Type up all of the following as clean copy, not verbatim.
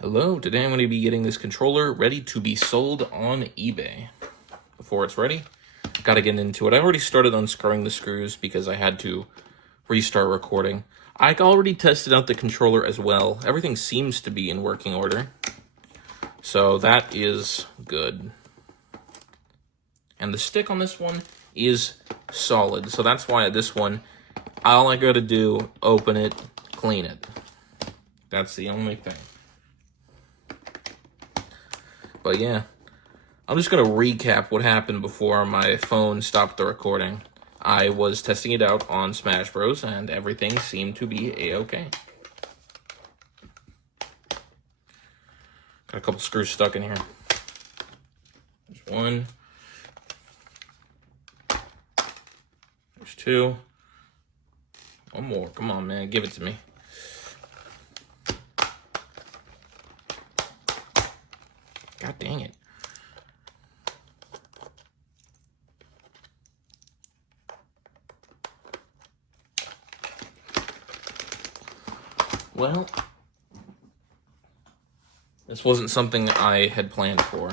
Hello, today I'm going to be getting this controller ready to be sold on eBay. Before it's ready, got to get into it. I already started unscrewing the screws because I had to restart recording. I already tested out the controller as well. Everything seems to be in working order. So that is good. And the stick on this one is solid. So that's why this one, all I got to do, open it, clean it. That's the only thing. But yeah, I'm just going to recap what happened before my phone stopped the recording. I was testing it out on Smash Bros. And everything seemed to be a-okay. Got a couple screws stuck in here. There's one. There's two. One more. Come on, man. Give it to me. God dang it. Well, this wasn't something I had planned for.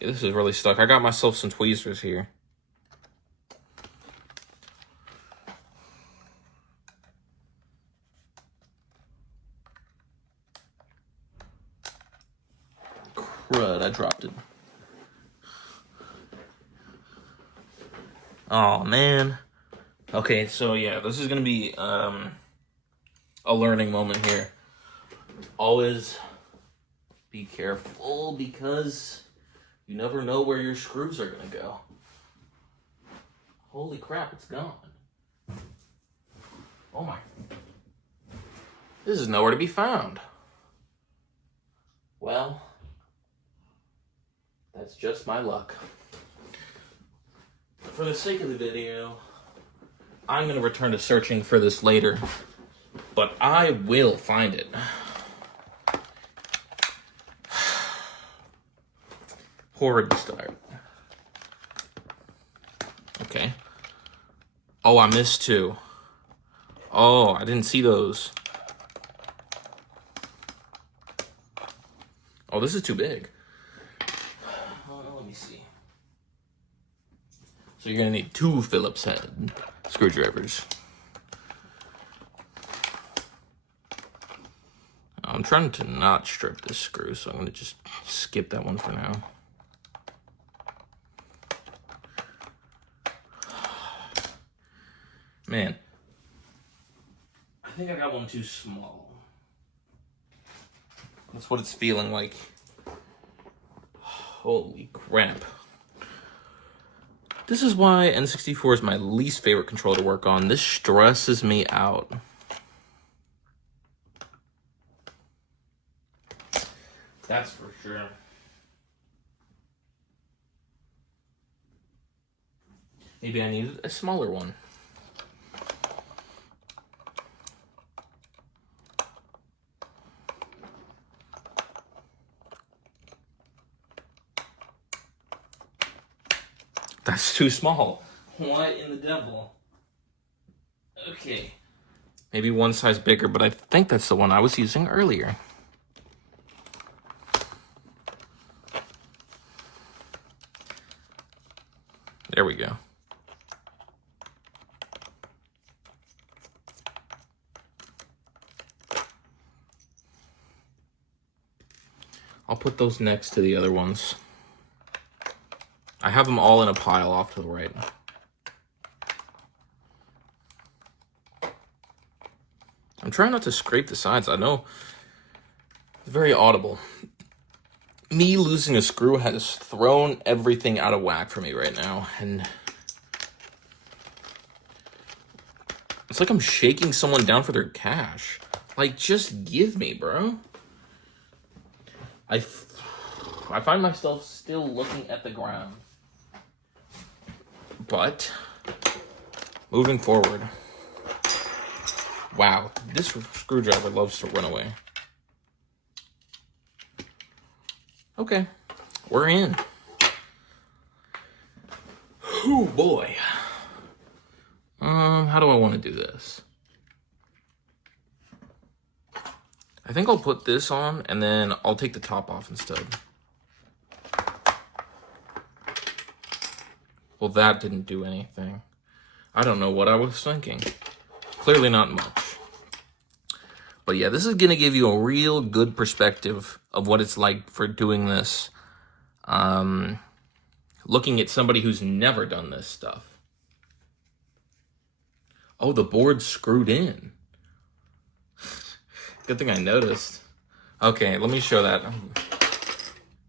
Yeah, this is really stuck. I got myself some tweezers here. Crud, I dropped it. Oh, man. Okay, so yeah, this is going to be a learning moment here. Always be careful because you never know where your screws are going to go. Holy crap, it's gone. Oh my. This is nowhere to be found. Well, that's just my luck. For the sake of the video, I'm going to return to searching for this later, but I will find it. Horrid start. Okay. Oh, I missed two. Oh, I didn't see those. Oh, this is too big. Let me see. So you're going to need two Phillips head screwdrivers. I'm trying to not strip this screw, so I'm going to just skip that one for now. Man, I think I got one too small. That's what it's feeling like. Holy crap. This is why N64 is my least favorite controller to work on. This stresses me out. That's for sure. Maybe I needed a smaller one. That's too small. What in the devil? Okay. Maybe one size bigger, but I think that's the one I was using earlier. There we go. I'll put those next to the other ones. I have them all in a pile off to the right. I'm trying not to scrape the sides. I know it's very audible. Me losing a screw has thrown everything out of whack for me right now. And it's like I'm shaking someone down for their cash. Like, just give me, bro. I find myself still looking at the ground. But, moving forward. Wow, this screwdriver loves to run away. Okay, we're in. Oh boy. How do I want to do this? I think I'll put this on, and then I'll take the top off instead. Well, that didn't do anything. I don't know what I was thinking. Clearly not much. But yeah, this is going to give you a real good perspective of what it's like for doing this. Looking at somebody who's never done this stuff. Oh, the board's screwed in. Good thing I noticed. Okay, let me show that.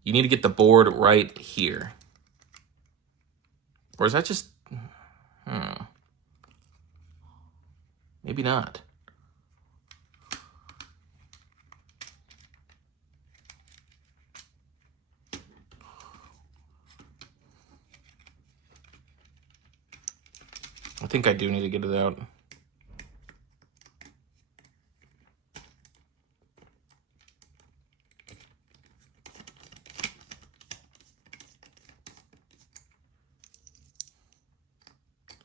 You need to get the board right here. Or is that just... Maybe not. I think I do need to get it out.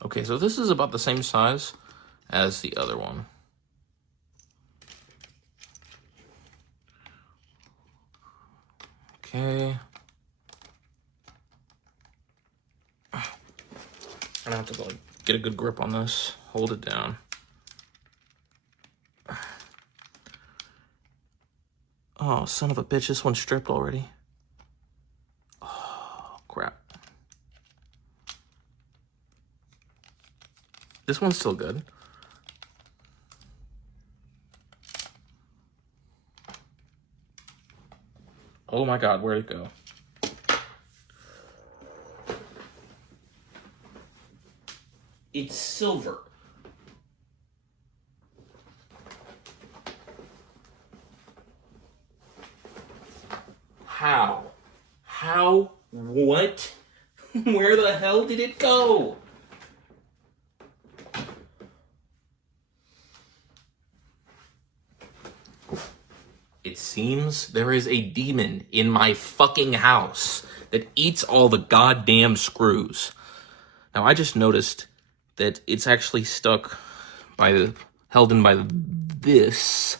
Okay, so this is about the same size as the other one. Okay. I'm gonna have to like get a good grip on this. Hold it down. Oh, son of a bitch, this one's stripped already. Oh, crap. This one's still good. Oh my god, where'd it go? It's silver. How? How? What? Where the hell did it go? It seems there is a demon in my fucking house that eats all the goddamn screws. Now, I just noticed that it's actually stuck held in by this.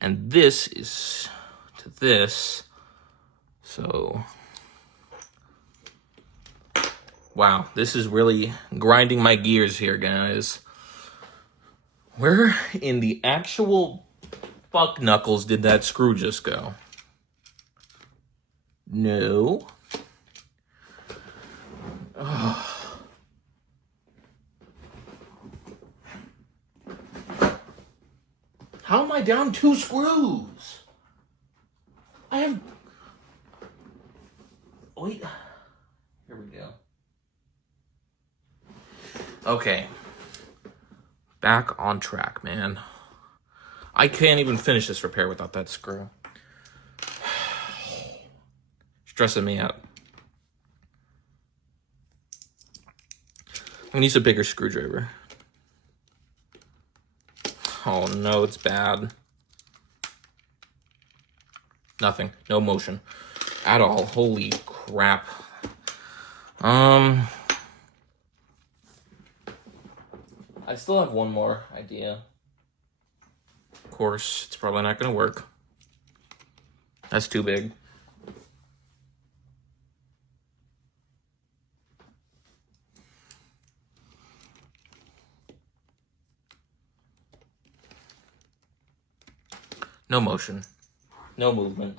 And this is to this. So, wow, this is really grinding my gears here, guys. Where in the actual fuck knuckles did that screw just go? No. Oh. How am I down 2 screws? I have... Wait. Here we go. Okay. Back on track, man. I can't even finish this repair without that screw. Stressing me out. I'm gonna use a bigger screwdriver. Oh no, it's bad. Nothing. No motion. At all. Holy crap. I still have one more idea. Of course, it's probably not gonna work. That's too big. No motion. No movement.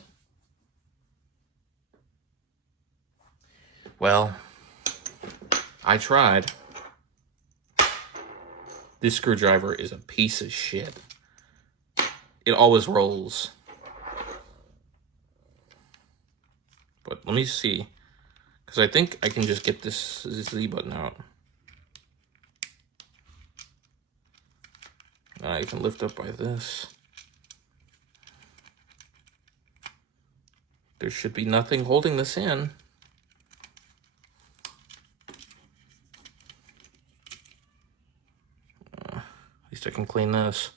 Well, I tried. This screwdriver is a piece of shit. It always rolls. But let me see. Because I think I can just get this Z button out. You can lift up by this. There should be nothing holding this in. At least I can clean this.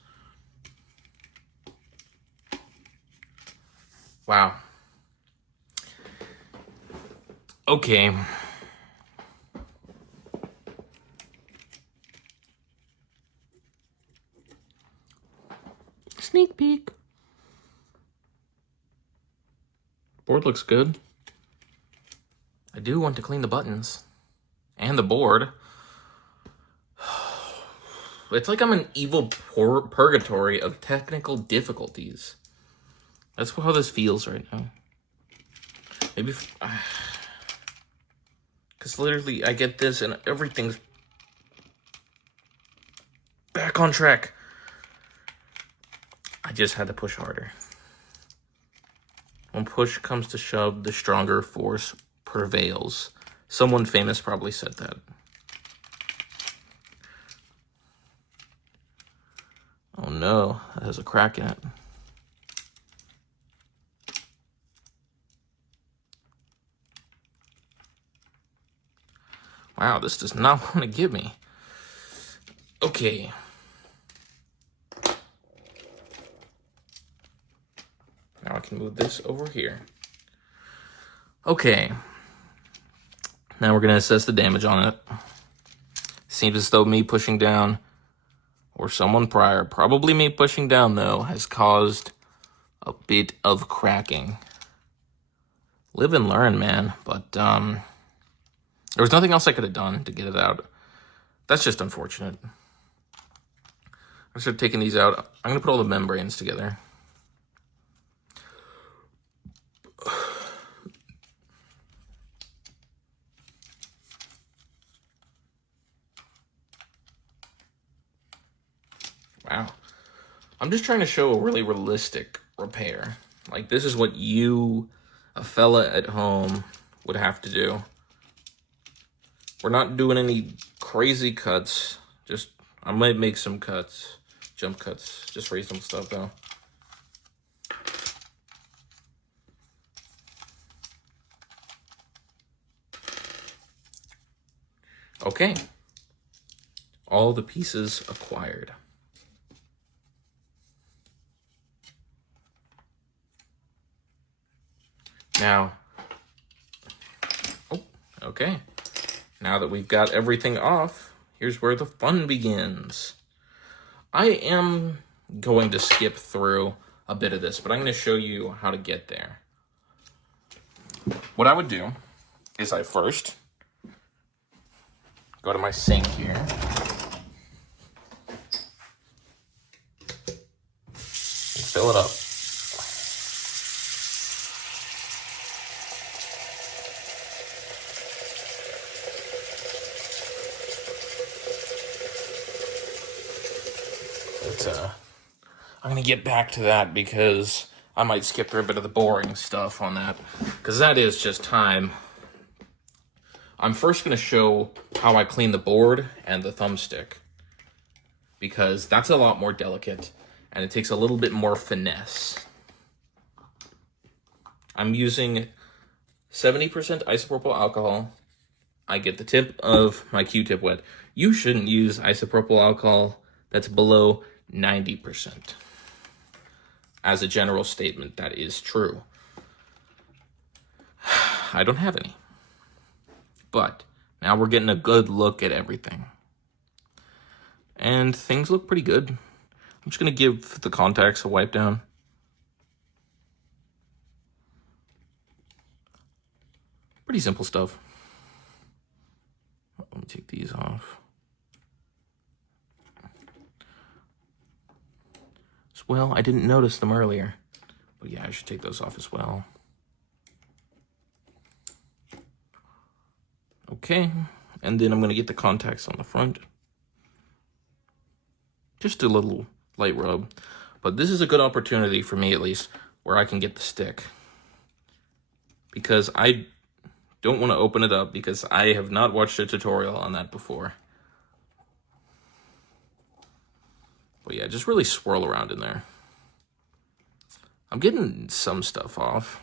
Wow. Okay. Sneak peek. Board looks good. I do want to clean the buttons and the board. It's like I'm in evil purgatory of technical difficulties. That's how this feels right now. Maybe, because literally I get this and everything's back on track. I just had to push harder. When push comes to shove, the stronger force prevails. Someone famous probably said that. Oh no, that has a crack in it. Wow, this does not want to give me. Okay. Now I can move this over here. Okay. Now we're going to assess the damage on it. Seems as though me pushing down, or someone prior, probably me pushing down though, has caused a bit of cracking. Live and learn, man. But there was nothing else I could have done to get it out. That's just unfortunate. I should have taken these out. I'm going to put all the membranes together. Wow. I'm just trying to show a really realistic repair. Like, this is what you, a fella at home, would have to do. We're not doing any crazy cuts. Just, I might make some cuts. Jump cuts. Just reasonable stuff, though. Okay. All the pieces acquired. Now, okay. Now that we've got everything off, here's where the fun begins. I am going to skip through a bit of this, but I'm going to show you how to get there. What I would do is I first go to my sink here. Fill it up. I'm going to get back to that because I might skip through a bit of the boring stuff on that, because that is just time. I'm first going to show how I clean the board and the thumbstick, because that's a lot more delicate and it takes a little bit more finesse. I'm using 70% isopropyl alcohol. I get the tip of my Q-tip wet. You shouldn't use isopropyl alcohol that's below 90%. As a general statement, that is true. I don't have any. But now we're getting a good look at everything. And things look pretty good. I'm just going to give the contacts a wipe down. Pretty simple stuff. Let me take these off. Well, I didn't notice them earlier, but yeah, I should take those off as well. Okay, and then I'm going to get the contacts on the front. Just a little light rub, but this is a good opportunity for me, at least, where I can get the stick. Because I don't want to open it up, because I have not watched a tutorial on that before. But yeah, just really swirl around in there. I'm getting some stuff off.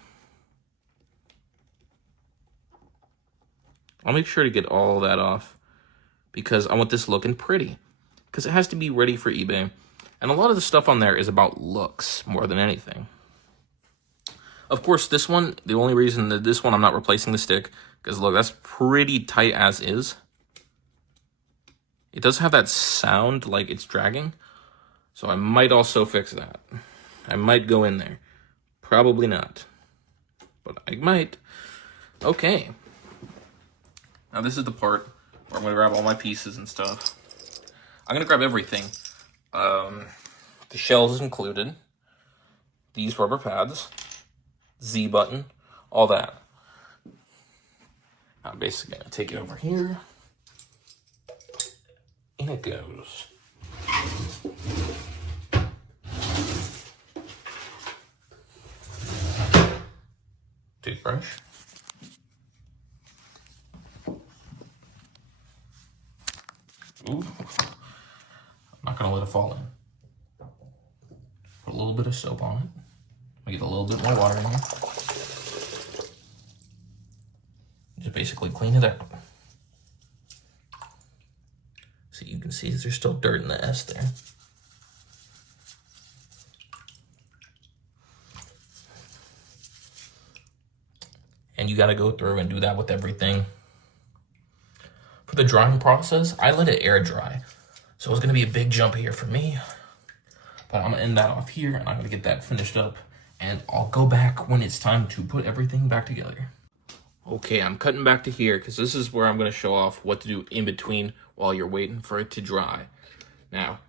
I'll make sure to get all that off because I want this looking pretty. Because it has to be ready for eBay. And a lot of the stuff on there is about looks more than anything. Of course, this one, the only reason that this one I'm not replacing the stick, because look, that's pretty tight as is. It does have that sound like it's dragging. So I might also fix that. I might go in there. Probably not. but I might. Okay. Now this is the part where I'm gonna grab all my pieces and stuff. I'm gonna grab everything. The shells included. These rubber pads. Z button. All that. I'm basically gonna take it over here. In it goes. Toothbrush. Ooh. I'm not gonna let it fall in. Put a little bit of soap on it. Get a little bit more water in here. Just basically clean it out. So you can see there's still dirt in the S there. And you gotta go through and do that with everything. For the drying process, I let it air dry. So it's gonna be a big jump here for me. But I'm gonna end that off here and I'm gonna get that finished up. And I'll go back when it's time to put everything back together. Okay, I'm cutting back to here because this is where I'm gonna show off what to do in between while you're waiting for it to dry. Now,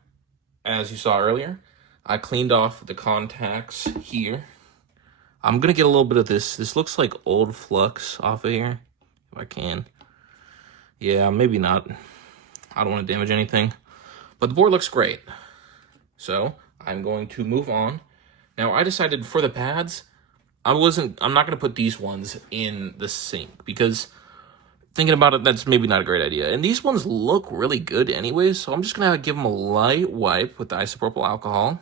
as you saw earlier, I cleaned off the contacts here. I'm gonna get a little bit of this. This looks like old flux off of here, if I can. Yeah, maybe not. I don't want to damage anything, but the board looks great. So I'm going to move on. Now I decided for the pads, I'm not gonna put these ones in the sink because thinking about it, that's maybe not a great idea. And these ones look really good anyways, so I'm just gonna give them a light wipe with the isopropyl alcohol.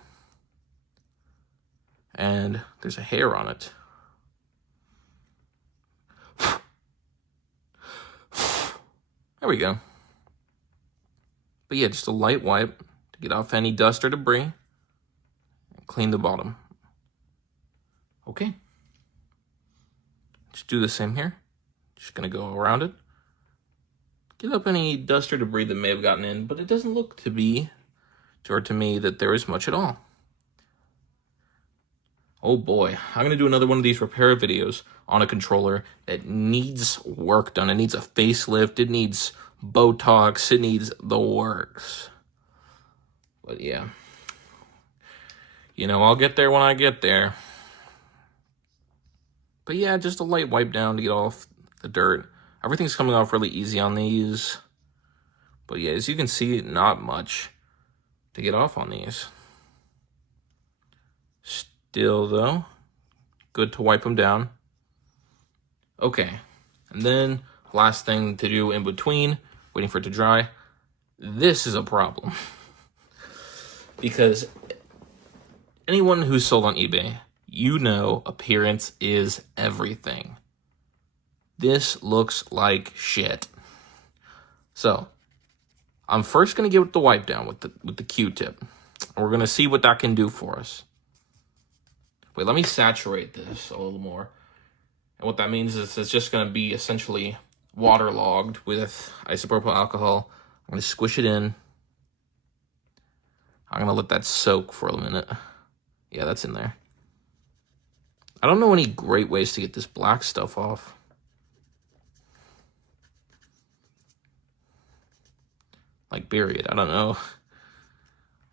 And there's a hair on it. There we go. But yeah, just a light wipe to get off any dust or debris. And clean the bottom. Okay. Just do the same here. Just gonna go around it. Get up any dust or debris that may have gotten in, but it doesn't look to be, or to me, that there is much at all. Oh boy, I'm gonna do another one of these repair videos on a controller that needs work done. It needs a facelift, it needs Botox, it needs the works. But yeah, you know, I'll get there when I get there. But yeah, just a light wipe down to get off the dirt. Everything's coming off really easy on these. But yeah, as you can see, not much to get off on these. Still though, good to wipe them down. Okay, and then last thing to do in between, waiting for it to dry. This is a problem. Because anyone who's sold on eBay, you know appearance is everything. This looks like shit. So, I'm first gonna give it the wipe down with the Q-tip. We're gonna see what that can do for us. Wait, let me saturate this a little more. And what that means is it's just going to be essentially waterlogged with isopropyl alcohol. I'm going to squish it in. I'm going to let that soak for a minute. Yeah, that's in there. I don't know any great ways to get this black stuff off. Like, period. I don't know.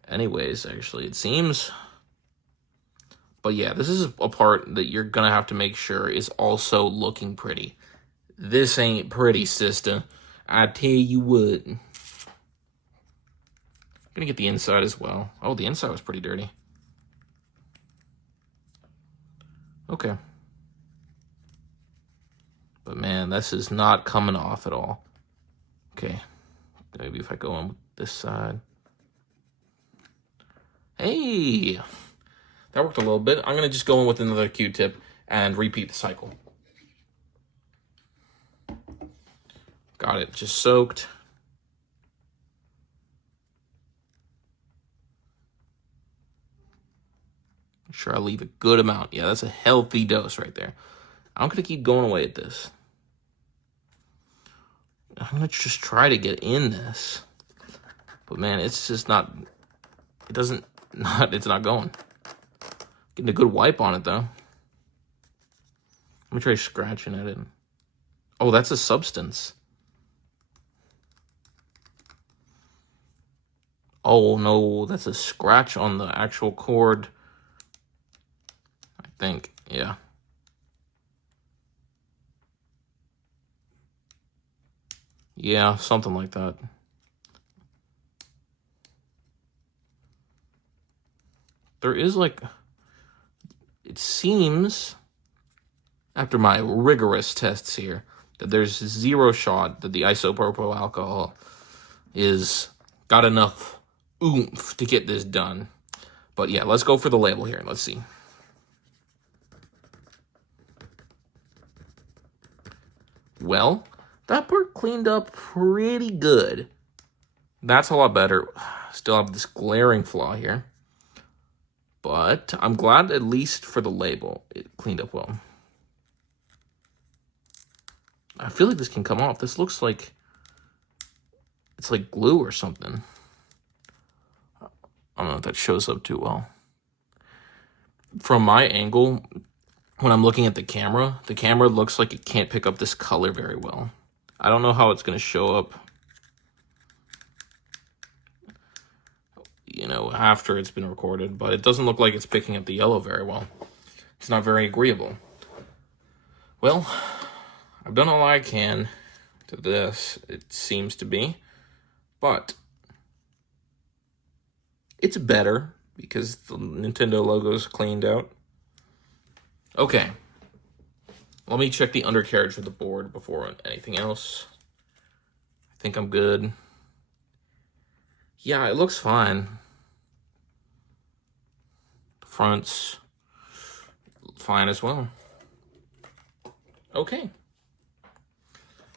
Anyways, actually, it seems... But yeah, this is a part that you're going to have to make sure is also looking pretty. This ain't pretty, sister. I tell you what. I'm going to get the inside as well. Oh, the inside was pretty dirty. Okay. But man, this is not coming off at all. Okay. Maybe if I go on with this side. Hey! That worked a little bit. I'm going to just go in with another Q-tip and repeat the cycle. Got it just soaked. Make sure I leave a good amount. Yeah, that's a healthy dose right there. I'm going to keep going away at this. I'm going to just try to get in this. But man, it's just not, it's not going. Getting a good wipe on it though. Let me try scratching at it. Oh, that's a substance. Oh no, that's a scratch on the actual cord. I think, yeah. Yeah, something like that. There is like, it seems, after my rigorous tests here, that there's zero shot that the isopropyl alcohol is got enough oomph to get this done. But yeah, let's go for the label here. Let's see. Well, that part cleaned up pretty good. That's a lot better. Still have this glaring flaw here. But I'm glad at least for the label it cleaned up well. I feel like this can come off. This looks like it's like glue or something. I don't know if that shows up too well. From my angle, when I'm looking at the camera looks like it can't pick up this color very well. I don't know how it's going to show up, you know, after it's been recorded, but it doesn't look like it's picking up the yellow very well. It's not very agreeable. Well, I've done all I can to this, it seems to be, but it's better because the Nintendo logo is cleaned out. Okay, let me check the undercarriage of the board before anything else. I think I'm good. Yeah, it looks fine. The front's fine as well. Okay.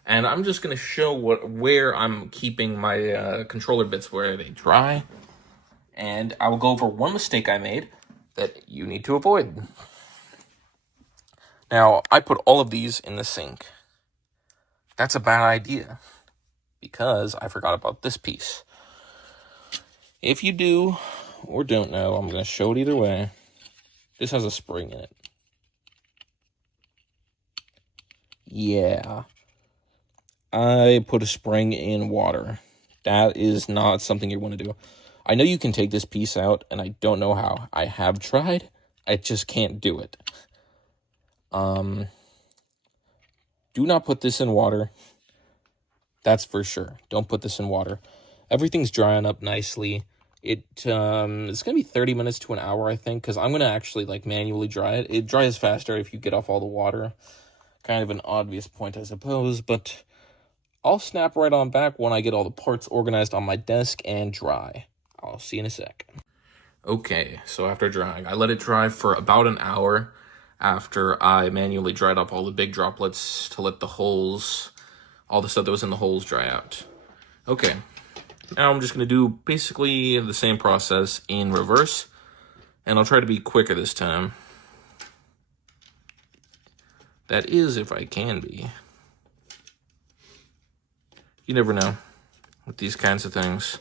And I'm just going to show where I'm keeping my controller bits where they dry. And I will go over one mistake I made that you need to avoid. Now, I put all of these in the sink. That's a bad idea because I forgot about this piece. If you do or don't know, I'm going to show it either way. This has a spring in it. Yeah. I put a spring in water. That is not something you want to do. I know you can take this piece out, and I don't know how. I have tried. I just can't do it. Do not put this in water. That's for sure. Don't put this in water. Everything's drying up nicely. It's going to be 30 minutes to an hour, I think, because I'm going to actually like manually dry it. It dries faster if you get off all the water. Kind of an obvious point, I suppose, but I'll snap right on back when I get all the parts organized on my desk and dry. I'll see you in a sec. Okay, so after drying, I let it dry for about an hour after I manually dried up all the big droplets to let the holes, all the stuff that was in the holes dry out. Okay, now I'm just going to do basically the same process in reverse, and I'll try to be quicker this time. That is, if I can be. You never know with these kinds of things.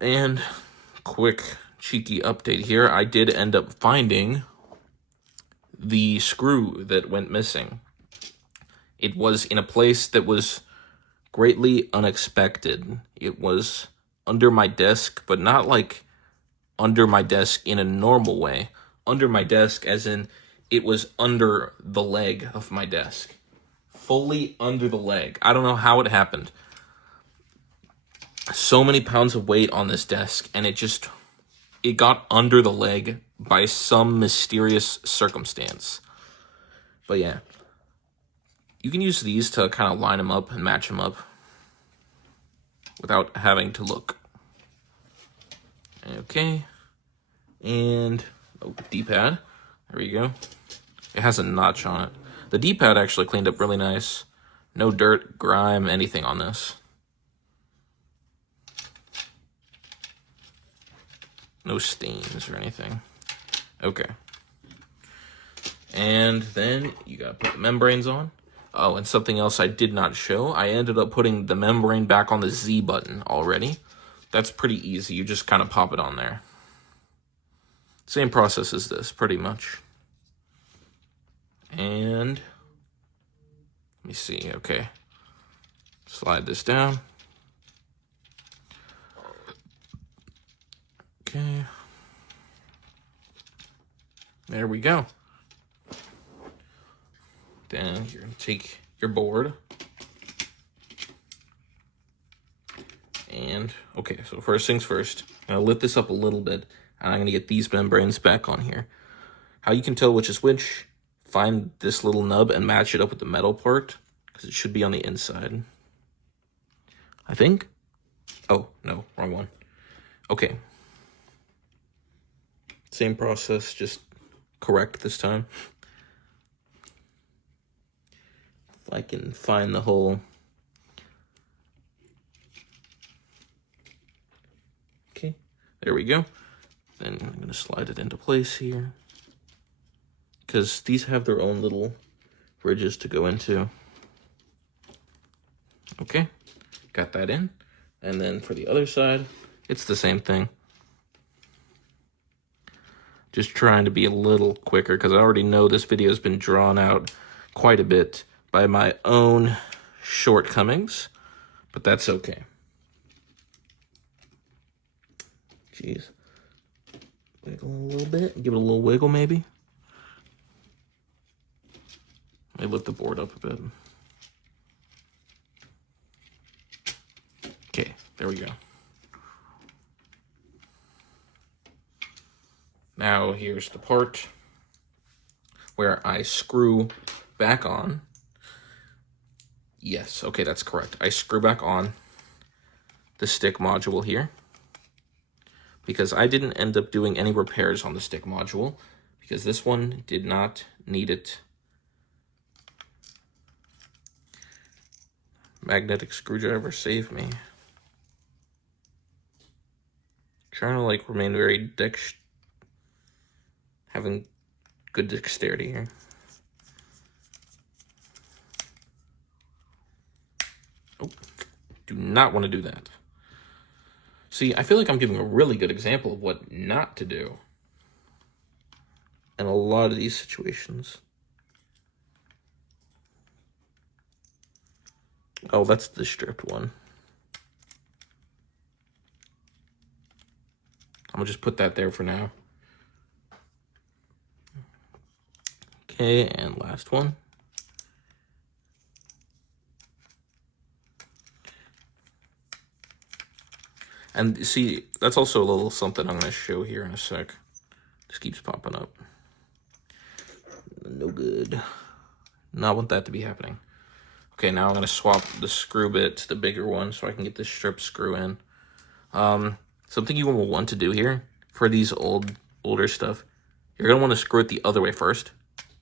And quick cheeky update here, I did end up finding the screw that went missing. It was in a place that was greatly unexpected. It was under my desk, but not like under my desk in a normal way. Under my desk as in it was under the leg of my desk. Fully under the leg. I don't know how it happened. So many pounds of weight on this desk, and it got under the leg by some mysterious circumstance. But yeah, you can use these to kind of line them up and match them up without having to look. Okay, and D-pad, there you go. It has a notch on it. The D-pad actually cleaned up really nice. No dirt, grime, anything on this. No stains or anything. Okay. And then you gotta put the membranes on. Oh, and something else I did not show. I ended up putting the membrane back on the Z button already. That's pretty easy. You just kind of pop it on there. Same process as this, pretty much. And let me see, okay. Slide this down. Okay. There we go. Then you're gonna take your board. And, okay, so first things first, I'm gonna lift this up a little bit, and I'm gonna get these membranes back on here. How you can tell which is which, find this little nub and match it up with the metal part, because it should be on the inside. I think. Oh, no, wrong one. Okay. Same process, just correct this time. If I can find the hole. Okay, there we go. Then I'm gonna slide it into place here, because these have their own little ridges to go into. Okay, got that in. And then for the other side, it's the same thing. Just trying to be a little quicker, because I already know this video has been drawn out quite a bit by my own shortcomings, but that's okay. Jeez. Wiggle a little bit. Give it a little wiggle, maybe. I lift the board up a bit. Okay, there we go. Now here's the part where I screw back on. Yes, okay, that's correct. I screw back on the stick module here, because I didn't end up doing any repairs on the stick module, because this one did not need it. Magnetic screwdriver, save me. Trying to like remain very having good dexterity here. Oh, do not want to do that. See, I feel like I'm giving a really good example of what not to do in a lot of these situations. Oh, that's the stripped one. I'm gonna just put that there for now. Okay, and last one. And see, that's also a little something I'm gonna show here in a sec. Just keeps popping up. No good. Not want that to be happening. Okay, now I'm gonna swap the screw bit to the bigger one so I can get this strip screw in. Something you will want to do here for these older stuff, you're gonna want to screw it the other way first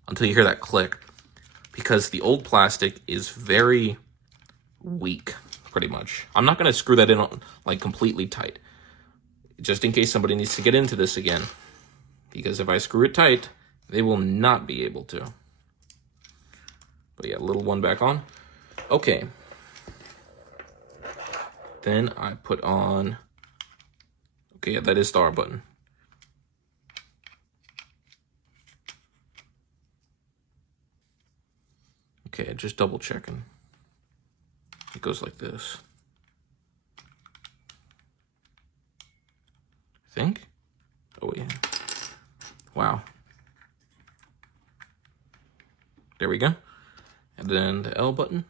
until you hear that click, because the old plastic is very weak, pretty much. I'm not gonna screw that in like completely tight, just in case somebody needs to get into this again, because if I screw it tight, they will not be able to. But yeah, little one back on. Okay. Then I put on, okay, yeah, that is the R button. Okay, just double checking. It goes like this. I think. Oh yeah. Wow. There we go. And then the L button.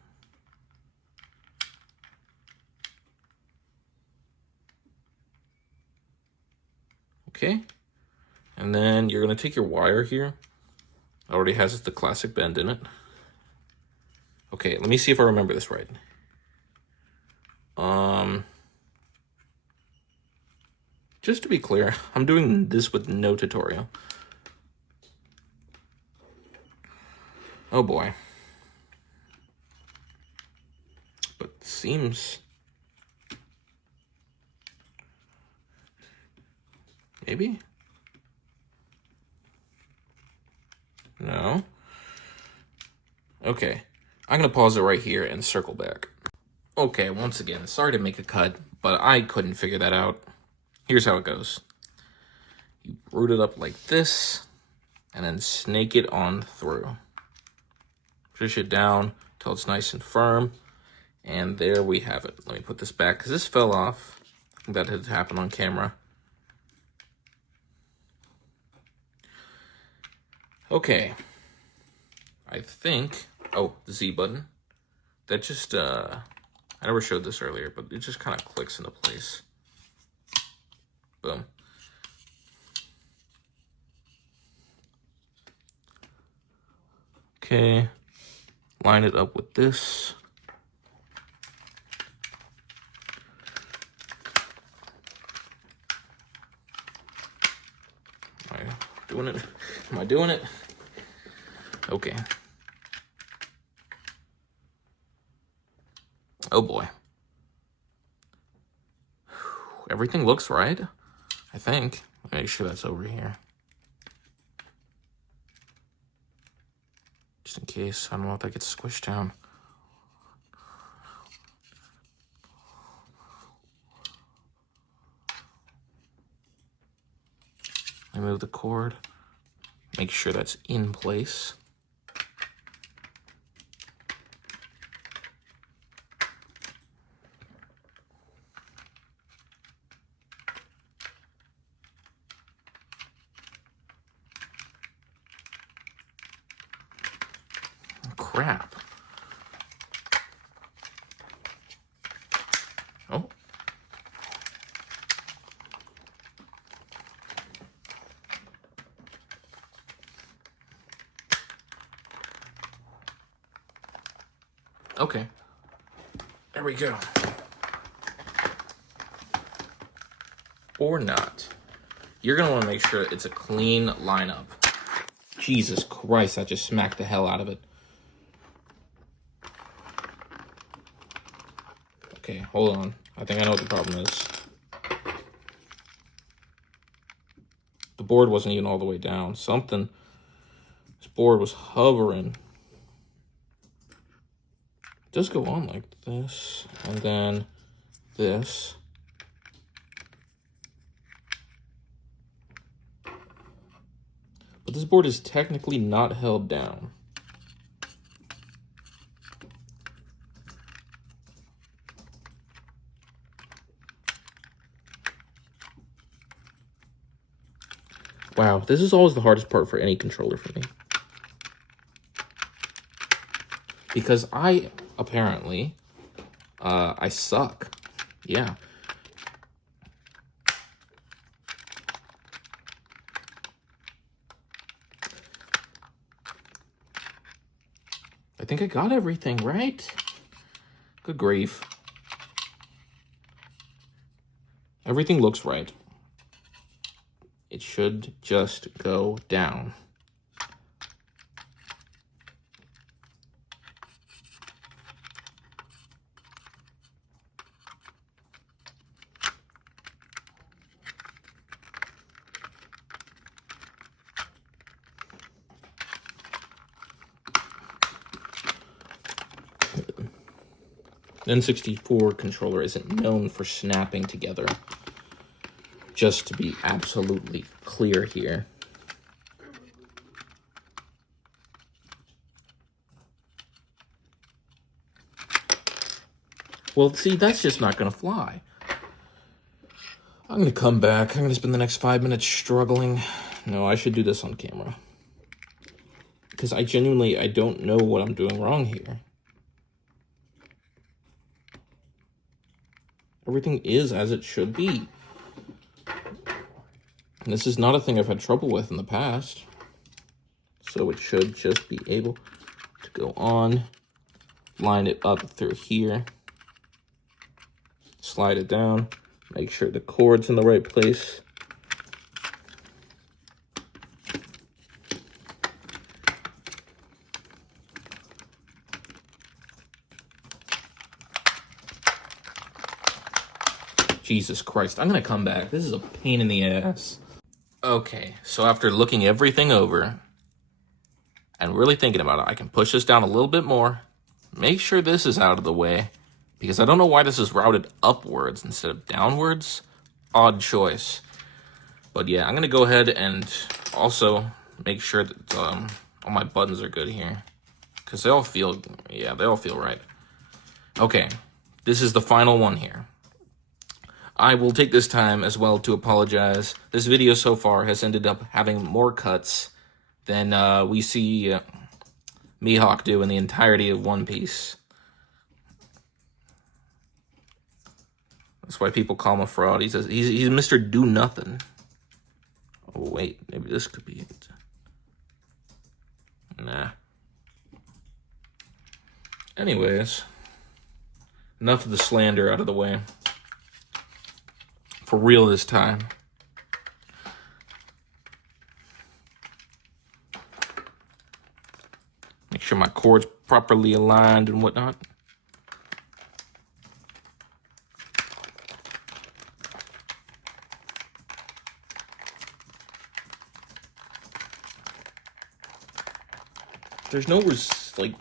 Okay. And then you're gonna take your wire here. It already has the classic bend in it. Okay, let me see if I remember this right. Just to be clear, I'm doing this with no tutorial. Oh boy. But seems... Maybe? No? Okay. I'm going to pause it right here and circle back. Okay, once again, sorry to make a cut, but I couldn't figure that out. Here's how it goes. You root it up like this, and then snake it on through. push it down till it's nice and firm. And there we have it. Let me put this back because this fell off. I think that had happened on camera. Okay. I think, oh, the Z button. That just, I never showed this earlier, but it just kind of clicks into place. Boom. Okay. Line it up with this. Doing it? Am I doing it? Okay. Oh boy. Everything looks right, I think. Make sure that's over here. Just in case. I don't know if that gets squished down. Remove the cord. Make sure that's in place. Crap. Oh. Okay. There we go. Or not. You're going to want to make sure it's a clean lineup. Jesus Christ, I just smacked the hell out of it. Okay, hold on. I think I know what the problem is. The board wasn't even all the way down. Something, this board was hovering. It does go on like this, and then this. But this board is technically not held down. Wow, this is always the hardest part for any controller for me. Because I, apparently, I suck. Yeah. I think I got everything right. Good grief. Everything looks right. It should just go down. The N64 controller isn't known for snapping together. Just to be absolutely clear here. Well, see, that's just not going to fly. I'm going to come back. I'm going to spend the next 5 minutes struggling. No, I should do this on camera. Because I don't know what I'm doing wrong here. Everything is as it should be. And this is not a thing I've had trouble with in the past. So it should just be able to go on, line it up through here, slide it down, make sure the cord's in the right place. Jesus Christ, I'm gonna come back. This is a pain in the ass. Okay, so after looking everything over and really thinking about it, I can push this down a little bit more, make sure this is out of the way, because I don't know why this is routed upwards instead of downwards. Odd choice. But yeah, I'm gonna go ahead and also make sure that all my buttons are good here, because they all feel, yeah, they all feel right. Okay, this is the final one here. I will take this time as well to apologize. This video so far has ended up having more cuts than we see Mihawk do in the entirety of One Piece. That's why people call him a fraud. He's Mr. Do Nothing. Oh wait, maybe this could be it. Nah. Anyways, enough of the slander out of the way. For real this time. Make sure my cord's properly aligned and whatnot. There's no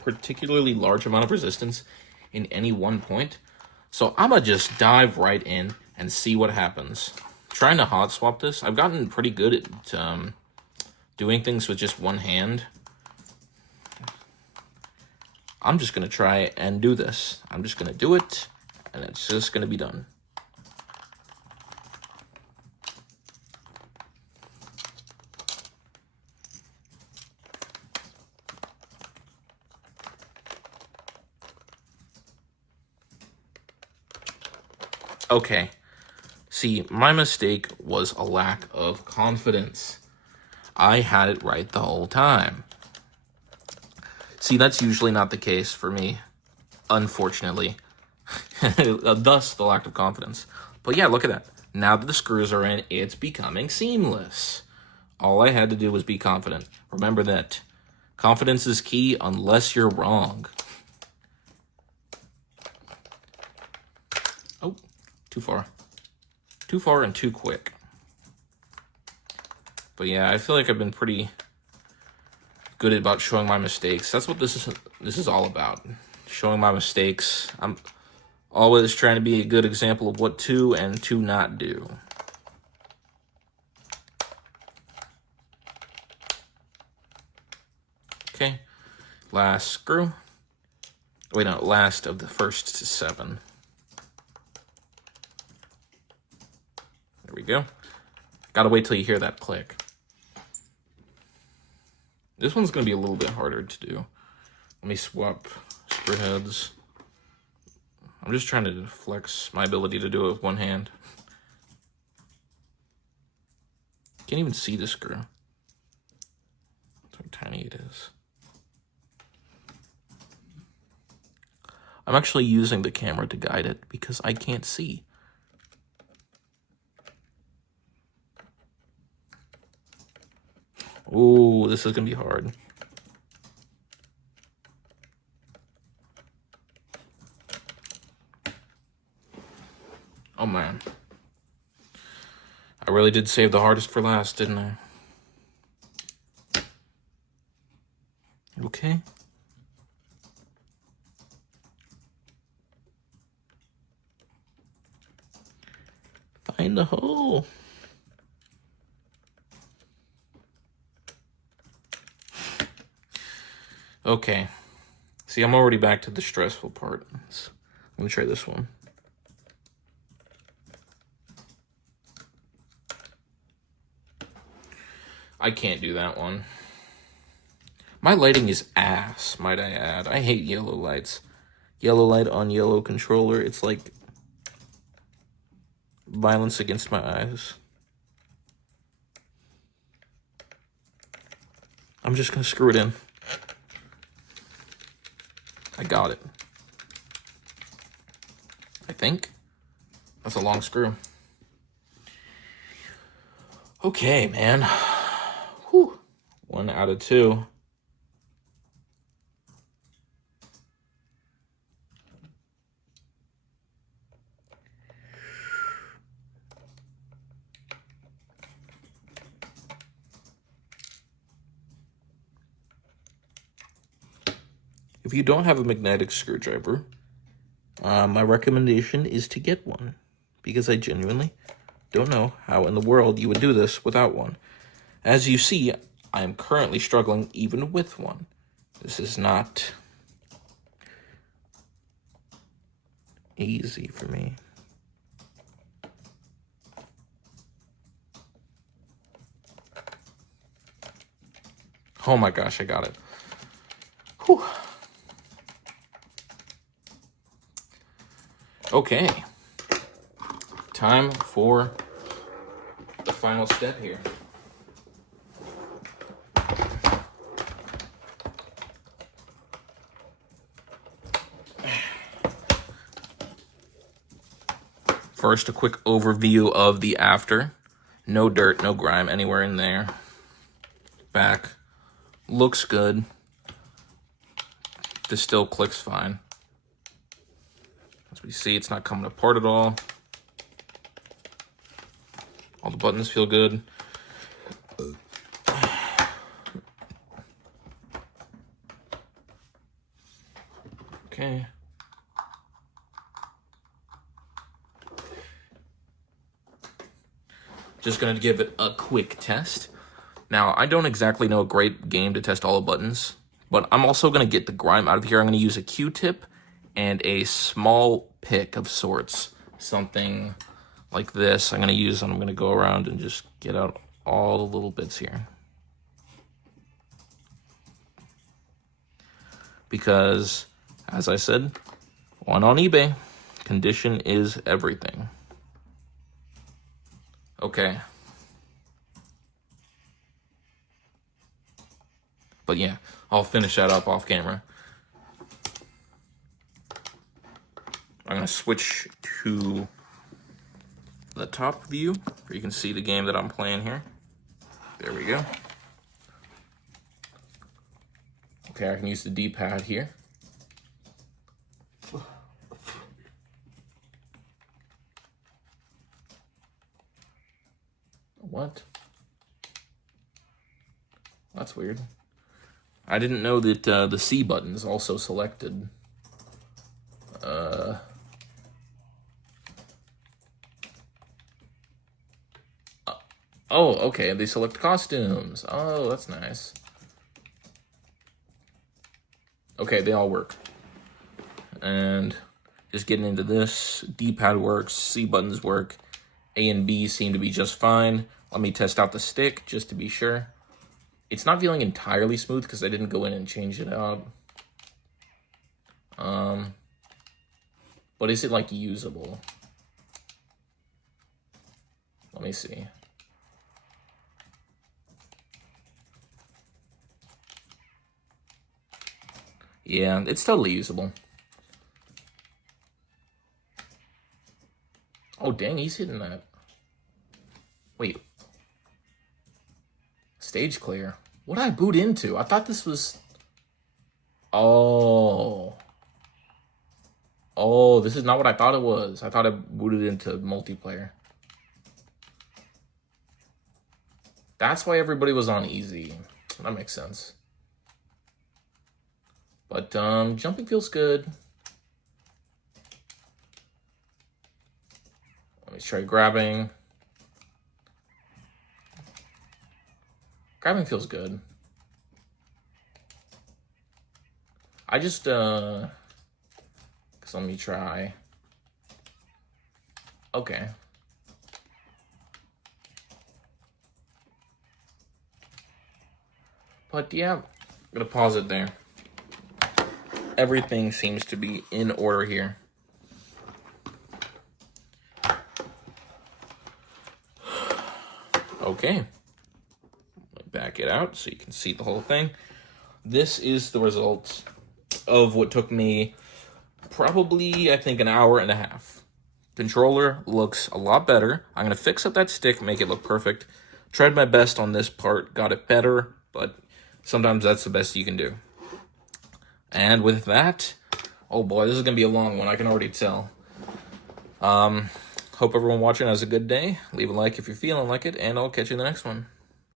particularly large amount of resistance in any one point, so I'm gonna just dive right in and see what happens. Trying to hot swap this, I've gotten pretty good at doing things with just one hand. I'm just gonna try and do this. I'm just gonna do it, and it's just gonna be done. Okay, see, my mistake was a lack of confidence. I had it right the whole time. See, that's usually not the case for me, unfortunately. Thus, the lack of confidence. But yeah, look at that. Now that the screws are in, it's becoming seamless. All I had to do was be confident. Remember that. Confidence is key unless you're wrong. Oh. Too far. Too far and too quick. But yeah, I feel like I've been pretty good about showing my mistakes. That's what this is all about. Showing my mistakes. I'm always trying to be a good example of what to and to not do. Okay. Last screw. Wait, no, last of the first 7. There we go. Gotta wait till you hear that click. This one's gonna be a little bit harder to do. Let me swap screw heads. I'm just trying to flex my ability to do it with one hand. Can't even see the screw. That's how tiny it is. I'm actually using the camera to guide it because I can't see. Ooh, this is gonna be hard. Oh man. I really did save the hardest for last, didn't I? Okay. Find the hole. Okay. See, I'm already back to the stressful part. Let me try this one. I can't do that one. My lighting is ass, might I add. I hate yellow lights. Yellow light on yellow controller, it's like violence against my eyes. I'm just gonna screw it in. I got it. I think. That's a long screw. Okay, man. Whew. 1 out of 2. If you don't have a magnetic screwdriver, my recommendation is to get one, because I genuinely don't know how in the world you would do this without one. As you see, I am currently struggling even with one. This is not easy for me. Oh my gosh, I got it. Whew. Okay. Time for the final step here. First, a quick overview of the after. No dirt, no grime anywhere in there. Back. Looks good. This still clicks fine. As we see, it's not coming apart at all. All the buttons feel good. Okay. Just going to give it a quick test. Now, I don't exactly know a great game to test all the buttons, but I'm also going to get the grime out of here. I'm going to use a Q-tip and a small pick of sorts. Something like this. I'm going to go around and just get out all the little bits here. Because, as I said, one on eBay, condition is everything. Okay. But yeah, I'll finish that up off camera. I'm going to switch to the top view, where you can see the game that I'm playing here. There we go. Okay, I can use the D-pad here. What? That's weird. I didn't know that the C button is also selected. Oh, okay, they select costumes. Oh, that's nice. Okay, they all work. And just getting into this, D-pad works, C buttons work, A and B seem to be just fine. Let me test out the stick, just to be sure. It's not feeling entirely smooth because I didn't go in and change it out. But is it, like, usable? Let me see. Yeah, it's totally usable. Oh, dang, he's hitting that. Wait. Stage clear. What did I boot into? I thought this was... Oh. Oh, this is not what I thought it was. I thought I booted into multiplayer. That's why everybody was on easy. That makes sense. But jumping feels good. Let me try grabbing. Grabbing feels good. I just, let me try. Okay. But yeah, I'm gonna pause it there. Everything seems to be in order here. Okay. Back it out so you can see the whole thing. This is the result of what took me probably, I think, an hour and a half. Controller looks a lot better. I'm going to fix up that stick, make it look perfect. Tried my best on this part, got it better, but sometimes that's the best you can do. And with that, oh boy, this is going to be a long one, I can already tell. Hope everyone watching has a good day. Leave a like if you're feeling like it, and I'll catch you in the next one.